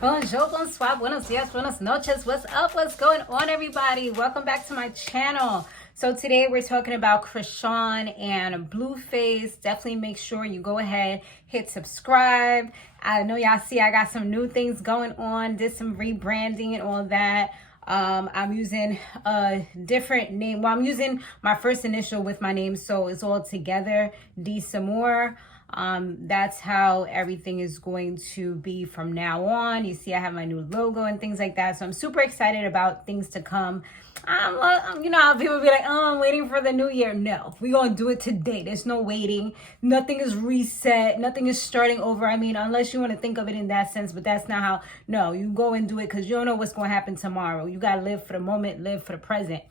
Bonjour, bonsoir, buenos dias, buenas noches. What's up? What's going on, everybody? Welcome back to my channel. So today we're talking about Chrisean and Blueface. Definitely make sure you go ahead, hit subscribe. I know y'all see I got some new things going on, did some rebranding and all that. I'm using a different name. Well, I'm using my first initial with my name, so it's all together, D Samore. That's how everything is going to be from now on. You see I have my new logo and things like that, so I'm super excited about things to come. You know how people be like, oh, I'm waiting for the new year. No, we're gonna do it today. There's no waiting. Nothing is reset. Nothing is starting over. I mean, unless you want to think of it in that sense, but that's not how. No, you go and do it because you don't know what's going to happen tomorrow. You gotta live for the moment, live for the present.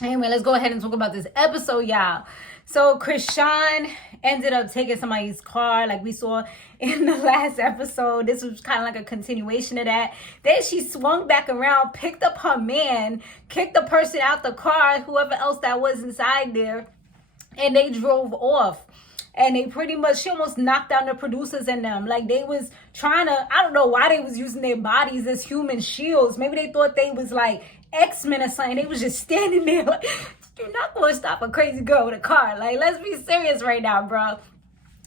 Anyway, let's go ahead and talk about this episode, y'all. So Chrisean ended up taking somebody's car like we saw in the last episode. This was kind of like a continuation of that. Then she swung back around, picked up her man, kicked the person out the car, whoever else that was inside there, and they drove off. And they pretty much, she almost knocked down the producers and them. Like they was trying to, I don't know why they was using their bodies as human shields. Maybe they thought they was like X-Men or something. They was just standing there like, you're not going to stop a crazy girl with a car. Like, let's be serious right now, bro.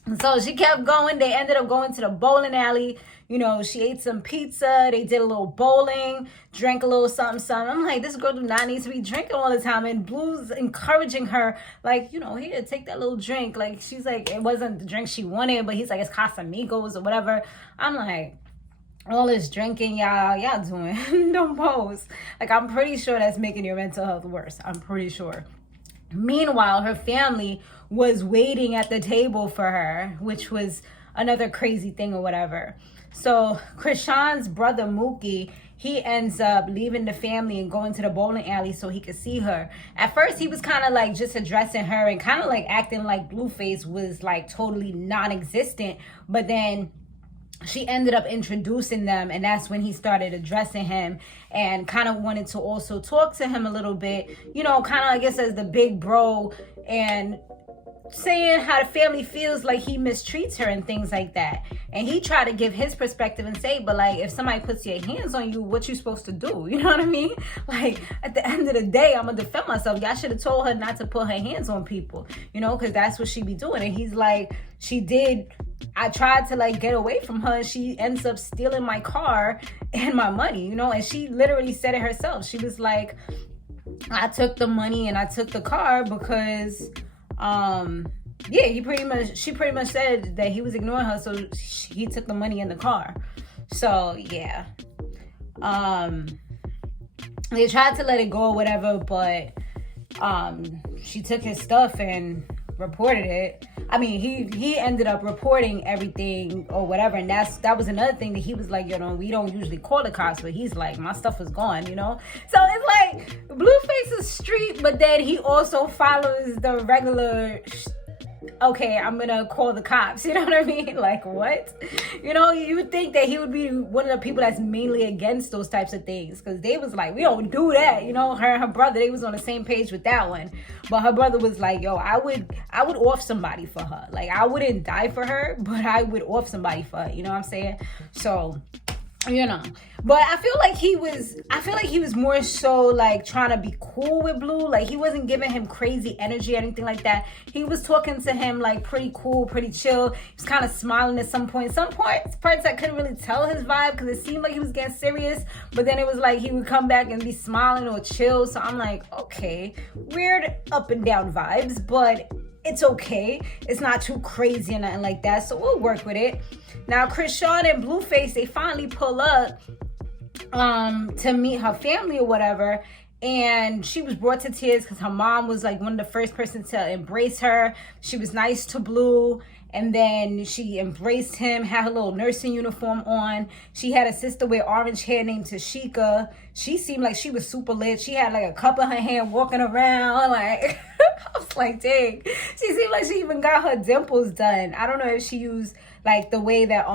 And so she kept going. They ended up going to the bowling alley. You know, she ate some pizza. They did a little bowling, drank a little something, something. I'm like, this girl do not need to be drinking all the time. And Blue's encouraging her, like, you know, here, take that little drink. Like, she's like, it wasn't the drink she wanted, but he's like, it's Casamigos or whatever. I'm like, all this drinking y'all doing, don't pose. Like, I'm pretty sure that's making your mental health worse. I'm pretty sure. Meanwhile, her family was waiting at the table for her, which was another crazy thing or whatever. So Chrisean's brother Mookie, he ends up leaving the family and going to the bowling alley so he could see her. At first, he was kind of like just addressing her and kind of like acting like Blueface was like totally non-existent. But then she ended up introducing them, and that's when he started addressing him and kind of wanted to also talk to him a little bit, you know, kind of, I guess, as the big bro, and saying how the family feels like he mistreats her and things like that. And he tried to give his perspective and say, but like, if somebody puts your hands on you, what you supposed to do? You know what I mean? Like, at the end of the day, I'm gonna defend myself. Y'all should have told her not to put her hands on people, you know, because that's what she be doing. And he's like, she did. I tried to like get away from her, and she ends up stealing my car and my money, you know. And she literally said it herself. She was like, I took the money and I took the car because yeah, she pretty much said that he was ignoring her, so he took the money in the car. So yeah, they tried to let it go or whatever, but she took his stuff and reported it. I mean, he ended up reporting everything or whatever, and that was another thing that he was like, you know, we don't usually call the cops, but he's like, my stuff is gone, you know. So it's like Blueface is street, but then he also follows the regular. Okay, I'm gonna call the cops. You know what I mean? Like, what? You know, you would think that he would be one of the people that's mainly against those types of things, because they was like, we don't do that. You know, her and her brother, they was on the same page with that one. But her brother was like, yo, I would off somebody for her. Like, I wouldn't die for her, but I would off somebody for her. You know what I'm saying? So, you know, but I feel like he was more so like trying to be cool with Blue. Like, he wasn't giving him crazy energy or anything like that. He was talking to him like pretty cool, pretty chill. He was kind of smiling at some point. Some parts I couldn't really tell his vibe because it seemed like he was getting serious, but then it was like he would come back and be smiling or chill. So I'm like, okay, weird up and down vibes, but it's okay. It's not too crazy or nothing like that, so we'll work with it. Now, Chrisean and Blueface, they finally pull up to meet her family or whatever, and she was brought to tears because her mom was like one of the first person to embrace her. She was nice to Blue, and then she embraced him, had her little nursing uniform on. She had a sister with orange hair named Tashika. She seemed like she was super lit. She had like a cup in her hand walking around. Like, I was like, dang. She seemed like she even got her dimples done. I don't know if she used like the way that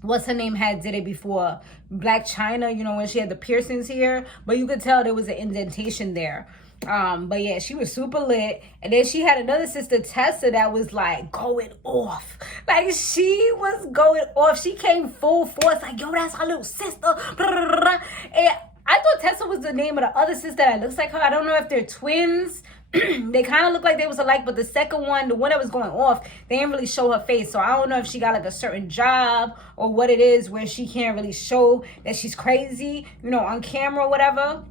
what's her name had did it before, Black China, you know, when she had the piercings here, but you could tell there was an indentation there. But yeah, she was super lit. And then she had another sister, Tessa, that was like going off. Like she was going off. She came full force, like, yo, that's our little sister. And I thought Tessa was the name of the other sister that looks like her. I don't know if they're twins. They kind of look like they was alike, but the second one, the one that was going off, they didn't really show her face. So I don't know if she got like a certain job or what it is where she can't really show that she's crazy, on camera or whatever.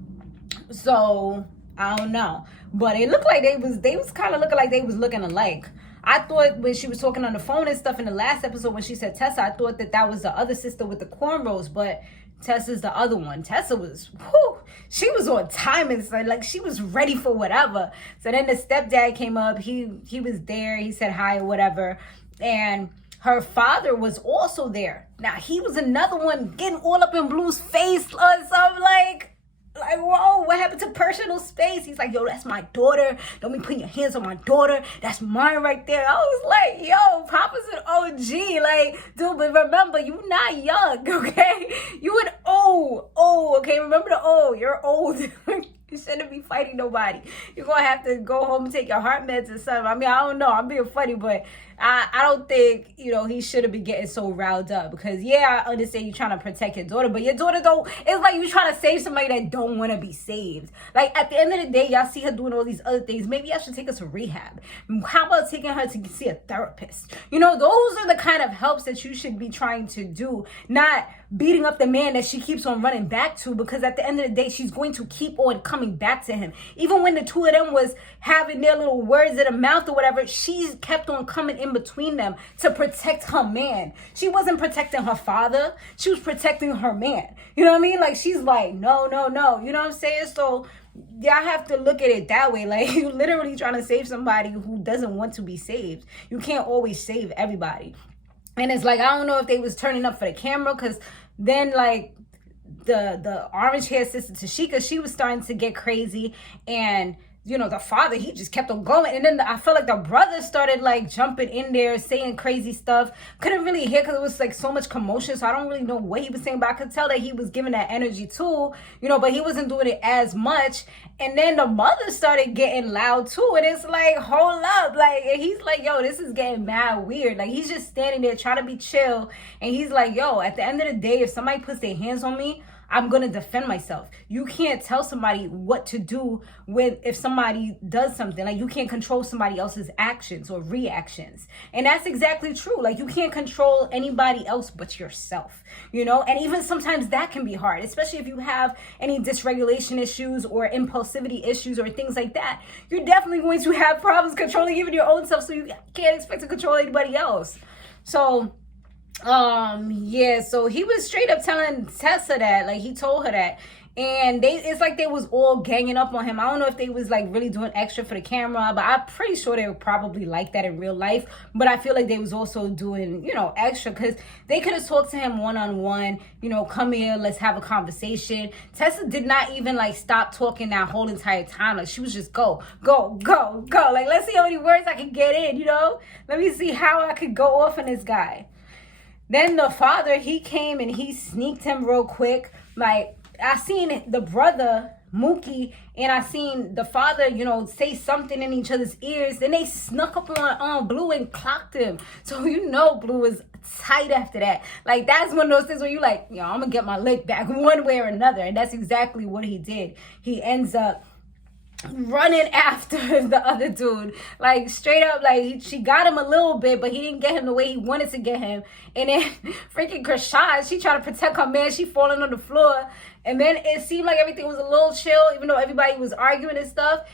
So I don't know. But it looked like they was kind of looking like they was looking alike. I thought when she was talking on the phone and stuff in the last episode when she said Tessa, I thought that was the other sister with the cornrows, but Tessa's the other one. Tessa was, she was on time and like she was ready for whatever. So then the stepdad came up. He was there. He said hi or whatever. And her father was also there. Now he was another one getting all up in Blue's face. So I'm like, whoa, what happened to personal space? He's like, yo, that's my daughter. Don't be putting your hands on my daughter. That's mine right there. I was like, yo, Papa's an OG. Like, dude, but remember, you not young, okay? You an old, okay? Remember the old. You're old. You shouldn't be fighting nobody. You're going to have to go home and take your heart meds or something. I mean, I don't know. I'm being funny, but I don't think, he should have been getting so riled up. Because, yeah, I understand you trying to protect your daughter, but your daughter don't. It's like you trying to save somebody that don't want to be saved. Like, at the end of the day, y'all see her doing all these other things. Maybe I should take her to rehab. How about taking her to see a therapist? Those are the kind of helps that you should be trying to do. Not beating up the man that she keeps on running back to, because at the end of the day, she's going to keep on coming back to him. Even when the two of them was having their little words in the mouth or whatever, she kept on coming in between them to protect her man. She wasn't protecting her father. She was protecting her man. You know what I mean? Like, she's like, no. You know what I'm saying? So y'all have to look at it that way. Like, you literally trying to save somebody who doesn't want to be saved. You can't always save everybody. And it's like, I don't know if they was turning up for the camera, because then like the orange hair sister Tashika, she was starting to get crazy, and the father, he just kept on going. And then I felt like the brother started like jumping in there saying crazy stuff. Couldn't really hear because it was like so much commotion, so I don't really know what he was saying, but I could tell that he was giving that energy too, but he wasn't doing it as much. And then the mother started getting loud too, and it's like, hold up, like, and he's like, yo, this is getting mad weird. Like, he's just standing there trying to be chill, and he's like, yo, at the end of the day, if somebody puts their hands on me, I'm going to defend myself. You can't tell somebody what to do if somebody does something. Like, you can't control somebody else's actions or reactions. And that's exactly true. Like, you can't control anybody else but yourself, And even sometimes that can be hard, especially if you have any dysregulation issues or impulsivity issues or things like that. You're definitely going to have problems controlling even your own self, so you can't expect to control anybody else. So so he was straight up telling Tessa that, like, he told her that, and it's like they was all ganging up on him. I don't know if they was like really doing extra for the camera, but I'm pretty sure they were probably like that in real life. But I feel like they was also doing, extra, because they could have talked to him one-on-one, come here, let's have a conversation. Tessa did not even like stop talking that whole entire time. Like, she was just go. Like, let's see how many words I can get in, Let me see how I could go off on this guy. Then the father, he came and he sneaked him real quick. Like, I seen the brother, Mookie, and I seen the father, say something in each other's ears. Then they snuck up on Blue and clocked him. So, Blue was tight after that. Like, that's one of those things where you like, I'm going to get my lick back one way or another. And that's exactly what he did. He ends up running after the other dude, like, straight up. Like, she got him a little bit, but he didn't get him the way he wanted to get him. And then freaking Chrisean, she tried to protect her man, she falling on the floor, and then it seemed like everything was a little chill, even though everybody was arguing and stuff.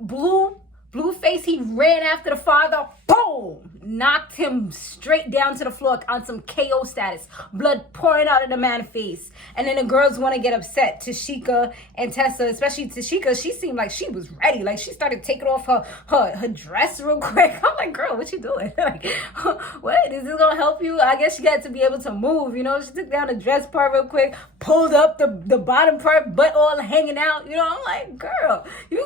Blueface, he ran after the father, boom, knocked him straight down to the floor on some KO status, blood pouring out of the man's face. And then the girls want to get upset. Tashika and Tessa, especially Tashika, she seemed like she was ready. Like, she started taking off her dress real quick. I'm like, girl, what you doing? Like, what? Is this gonna help you? I guess she got to be able to move, She took down the dress part real quick, pulled up the bottom part, butt all hanging out. I'm like, girl, you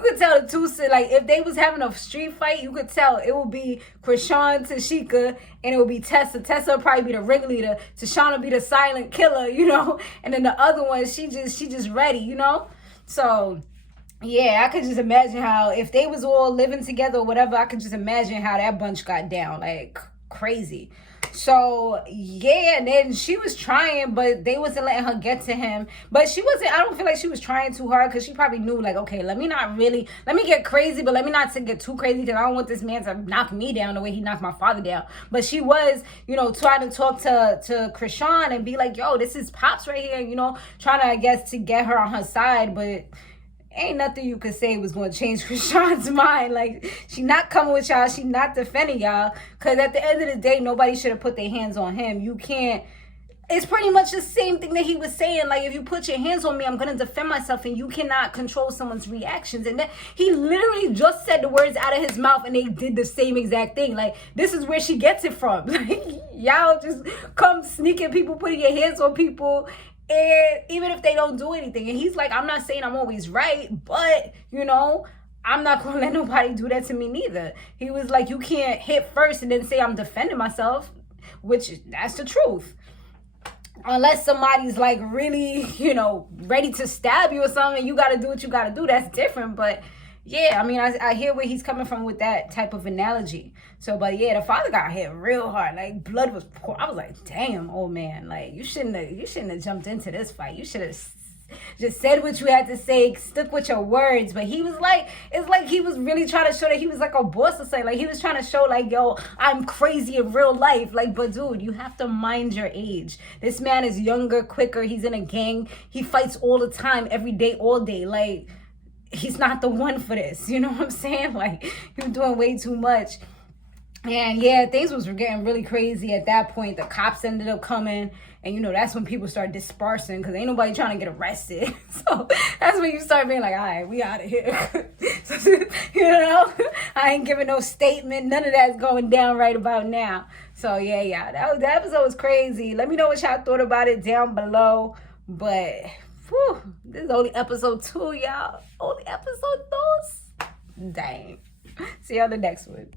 could tell the two, like, if they was having a street fight, you could tell it would be Chrisean, Tashika, and it would be Tessa. Tessa would probably be the ringleader. Tashawn would be the silent killer, And then the other one, she just ready, So yeah, I could just imagine how if they was all living together or whatever, I could just imagine how that bunch got down, like crazy. So yeah, and then she was trying, but they wasn't letting her get to him. But she wasn't, I don't feel like she was trying too hard, because she probably knew, like, okay, let me get crazy, but let me not to get too crazy, because I don't want this man to knock me down the way he knocked my father down. But she was, trying to talk to Chrisean and be like, yo, this is Pops right here, trying to, I guess, to get her on her side. But ain't nothing you could say was going to change Chrisean's mind. Like, she not coming with y'all. She not defending y'all. Because at the end of the day, nobody should have put their hands on him. You can't. It's pretty much the same thing that he was saying. Like, if you put your hands on me, I'm going to defend myself, and you cannot control someone's reactions. And then he literally just said the words out of his mouth, and they did the same exact thing. Like, this is where she gets it from. Like, y'all just come sneaking people, putting your hands on people, and even if they don't do anything. And he's like, I'm not saying I'm always right, but, I'm not going to let nobody do that to me neither. He was like, you can't hit first and then say I'm defending myself, which that's the truth. Unless somebody's like really, ready to stab you or something, you got to do what you got to do. That's different. But yeah, I mean, I hear where he's coming from with that type of analogy. So, but yeah, the father got hit real hard. Like, blood was pouring. I was like, damn, old man. Like, you shouldn't have jumped into this fight. You should have just said what you had to say, stuck with your words. But he was like, it's like he was really trying to show that he was like a boss or something. Like, he was trying to show, like, yo, I'm crazy in real life. Like, but dude, you have to mind your age. This man is younger, quicker. He's in a gang. He fights all the time, every day, all day. Like, he's not the one for this. You know what I'm saying? Like, he was doing way too much. And yeah, things was getting really crazy at that point. The cops ended up coming, and that's when people start dispersing, because ain't nobody trying to get arrested. So that's when you start being like, all right, we out of here. I ain't giving no statement. None of that's going down right about now. So yeah, that episode was crazy. Let me know what y'all thought about it down below. But whew, this is only episode 2, y'all. Only episode 2. Dang. See you on the next one.